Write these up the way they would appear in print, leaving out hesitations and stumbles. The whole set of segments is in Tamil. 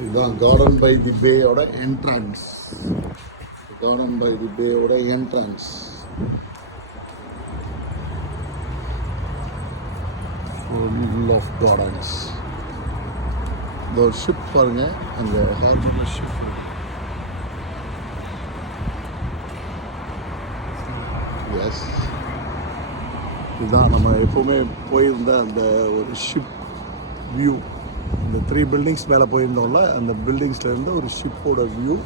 இதுதான் கார்டன் பை தி பேயோட என்ட்ரன்ஸ். கார்டன் பை தி பேயோட என்ட்ரன்ஸ். Full of gardens. இந்த ஒரு ஷிப் பாருங்க, அந்த ஹார்பர்ல ஷிப். எஸ், இதுதான் நம்ம எப்போவுமே போயிருந்த அந்த ஒரு ஷிப் வியூ. இந்த 3 பில்டிங்ஸ் மேலே போயிருந்தோம்ல, அந்த பில்டிங்ஸ்லேருந்து ஒரு ஷிப்போட வியூ.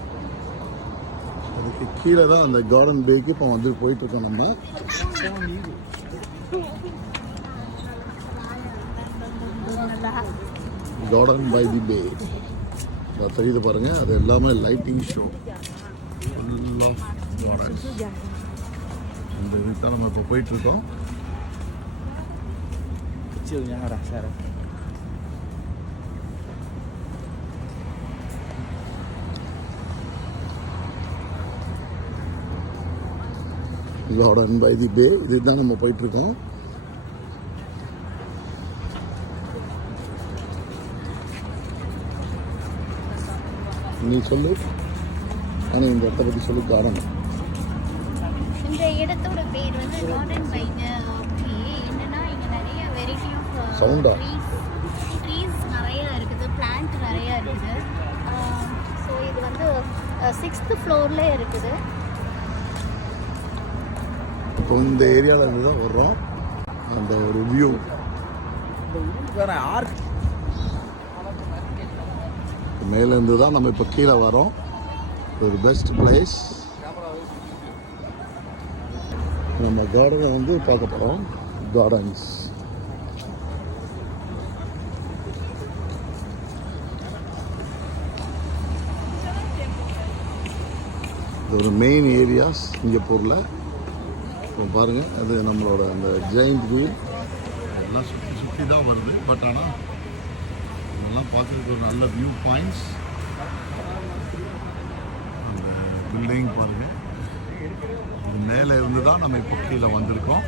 அதுக்கு கீழே தான் அந்த கார்டன் பேக்கு இப்போ வந்து போயிட்டுருக்கோம் நம்ம. கார்டன் பை தி பே தெரியுது பாருங்க, அது எல்லாமே lighting show. Full of gardens. இந்த இதுக்கு தான் நம்ம இப்போ போயிட்டுருக்கோம். கார்டன் பை தி பே, இதுக்கு தான் நம்ம போயிட்டுருக்கோம். நீ சொல்லு, ஆனால் இந்த இடத்த பற்றி சொல்லி காரணம். இந்த இடத்தோட பேர் வந்து கார்டன் பை தி பே. என்னன்னா இங்க நிறைய வெரைட்டி ஆஃப் சவுண்டா ட்ரீஸ் நிறைய இருக்குது, பிளான்ட் நிறைய இருக்குது. ஸோ இது வந்து 6th ஃப்ளோர்ல இருக்குது. இப்போ இந்த ஏரியாவில் இருந்து தான் வர்றோம். அந்த ஒரு வியூ மேலேருந்து தான் நம்ம இப்போ கீழே வரோம். ஒரு பெஸ்ட் பிளேஸ். நம்ம கார்டனை வந்து பார்க்க போகிறோம். கார்டன்ஸ் ஒரு மெயின் ஏரியாஸ் சிங்கப்பூரில். இப்போ பாருங்கள், அது நம்மளோட அந்த ஜெயிண்ட் வீல் எல்லாம் சுற்றி சுற்றி தான் வருது. பட் ஆனால் இதெல்லாம் பார்க்குறதுக்கு ஒரு நல்ல வியூ பாயிண்ட்ஸ். அந்த பில்டிங் பாருங்கள், மேலே இருந்து தான் நம்ம இப்போ கீழே வந்திருக்கோம்.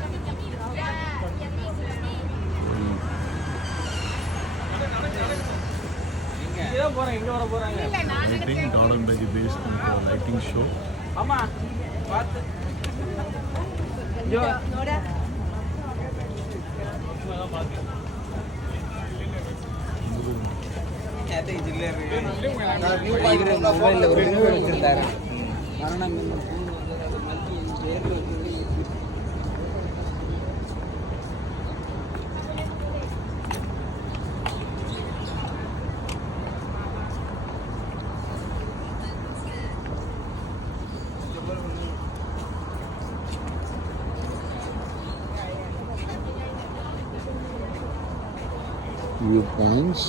லைட்டிங் கார்டன் பை தி பேஸ் பண்ணுற லைட்டிங் ஷோ. மொபைலில் ஒரு வச்சிருந்தாரு. Viewpoints.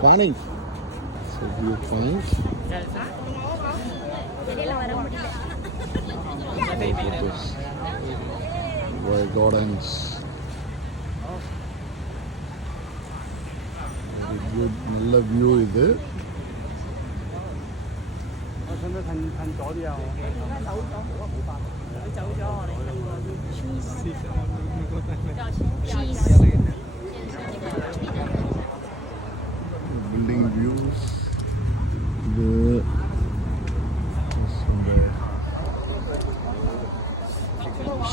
Connie. So viewpoints. Gardens. Very good. நல்ல view இது. Building views. The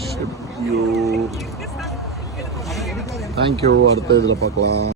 ship view. Thank you. அடுத்த இதில் பார்க்கலாம்.